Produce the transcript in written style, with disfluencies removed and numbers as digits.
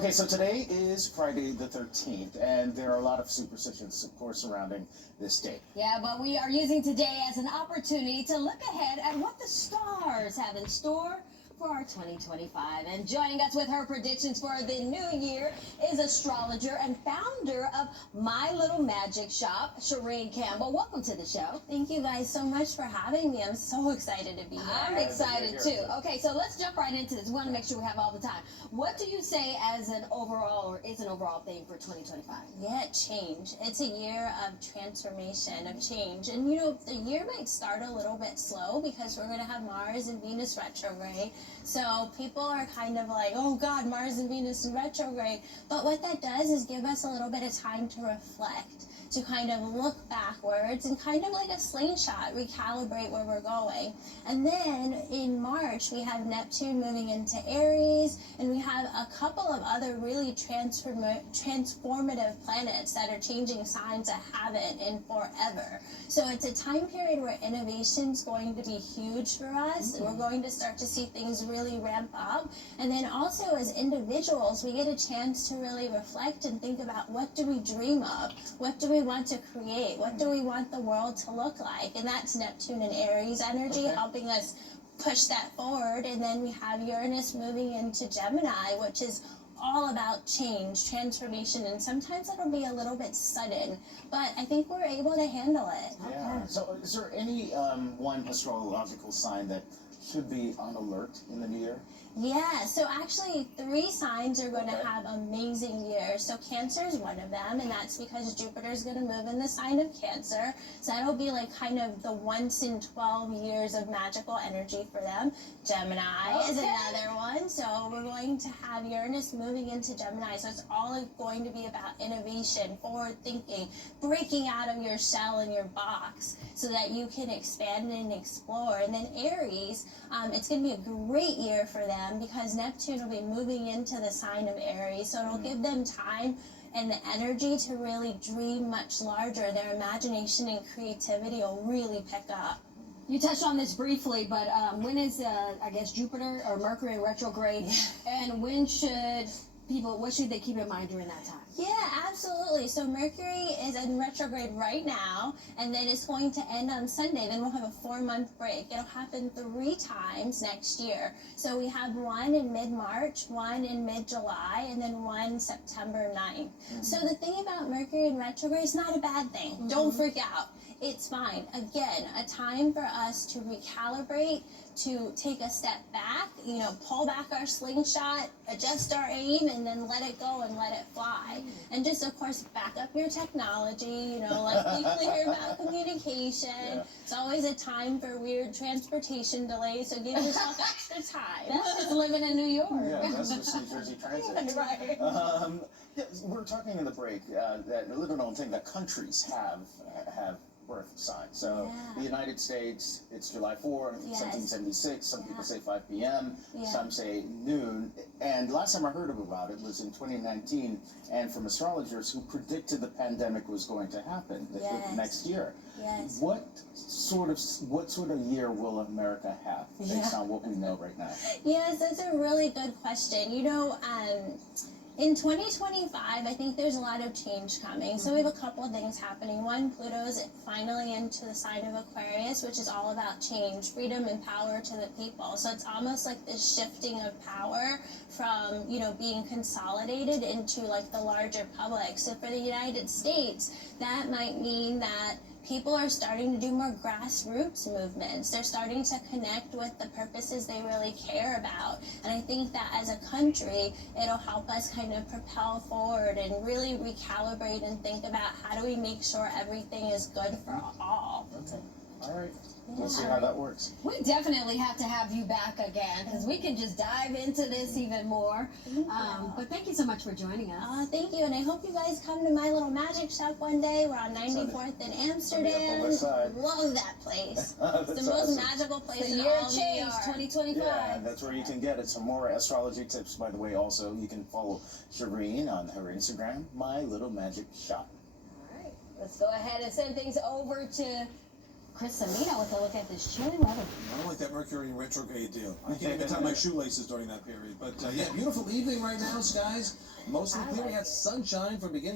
Okay, so today is Friday the 13th, and there are a lot of superstitions, of course, surrounding this date. Yeah, but we are using today as an opportunity to look ahead at what the stars have in store for our 2025. And joining us with her predictions for the new year is astrologer and founder of My Little Magic Shop, Shireen Campbell. Welcome to the show. Thank you guys so much for having me. I'm so excited to be here. I'm excited too. Okay, so let's jump right into this. We want to make sure we have all the time. What do you say as an overall, or is an overall theme for 2025? Yeah, change. It's a year of transformation, of change. And you know, the year might start a little bit slow because we're going to have Mars and Venus retrograde. So people are kind of like, oh God, Mars and Venus in retrograde. But what that does is give us a little bit of time to reflect, to kind of look backwards and kind of like a slingshot, recalibrate where we're going. And then in March, we have Neptune moving into Aries, and we have a couple of other really transformative planets that are changing signs that haven't in forever. So it's a time period where innovation's going to be huge for us. We're going to start to see things really ramp up. And then also as individuals, we get a chance to really reflect and think about, what do we dream of? What do we want to create? What do we want the world to look like? And that's Neptune and Aries energy helping us push that forward. And then we have Uranus moving into Gemini, which is all about change, transformation, and sometimes it'll be a little bit sudden, but I think we're able to handle it. Yeah. So is there any one astrological sign that should be on alert in the new year? Yeah, so actually 3 signs are going to have amazing years. So Cancer is one of them, and that's because Jupiter is going to move in the sign of Cancer. So that'll be like kind of the once in 12 years of magical energy for them. Gemini is another one. So we're going to have Uranus moving into Gemini. So it's all going to be about innovation, forward thinking, breaking out of your shell and your box so that you can expand and explore. And then Aries, it's going to be a great year for them, because Neptune will be moving into the sign of Aries, so it'll give them time and the energy to really dream much larger. Their imagination and creativity will really pick up. You touched on this briefly, but when is, I guess, Jupiter or Mercury in retrograde, and when should people, what should they keep in mind during that time? Yeah, absolutely. So Mercury is in retrograde right now, and then it's going to end on Sunday. Then we'll have a 4-month break. It'll happen 3 times next year. So we have one in mid-March, one in mid-July, and then one September 9th. So the thing about Mercury in retrograde is not a bad thing. Don't freak out. It's fine. Again, a time for us to recalibrate, to take a step back, you know, pull back our slingshot, adjust our aim, and then let it go and let it fly. And just, of course, back up your technology, you know, like people hear about communication. It's always a time for weird transportation delays, so give yourself extra time. That's just living in New York. Yeah, that's just New Jersey Transit. Right. We're talking in the break that a little known thing that countries have birth signs. So the United States, it's July 4, 1776. Some people say 5 p.m. Some say noon. And last time I heard about it was in 2019, and from astrologers who predicted the pandemic was going to happen next year. What sort of year will America have based on what we know right now? Yes, that's a really good question. You know, in 2025, I think there's a lot of change coming. So we have a couple of things happening. One, Pluto's finally into the sign of Aquarius, which is all about change, freedom, and power to the people. So it's almost like this shifting of power from, you know, being consolidated into like the larger public. So for the United States, that might mean that people are starting to do more grassroots movements. They're starting to connect with the purposes they really care about. And I think that as a country, it'll help us kind of propel forward and really recalibrate and think about, how do we make sure everything is good for all. Okay. All right. Let's see how that works. We definitely have to have you back again, because we can just dive into this even more. But thank you so much for joining us. Thank you, and I hope you guys come to My Little Magic Shop one day. We're on 94th in Amsterdam. Love that place. It's the most magical place in all of New York. 2025. Yeah, that's where you can get it. Some more astrology tips, by the way. Also, you can follow Shireen on her Instagram, My Little Magic Shop. All right, let's go ahead and send things over to Chris Amino with a look at this chilly weather. I don't like that Mercury in retrograde deal. I can't even tie my shoelaces during that period. But yeah, beautiful evening right now, skies. Mostly clear. We had sunshine for beginning.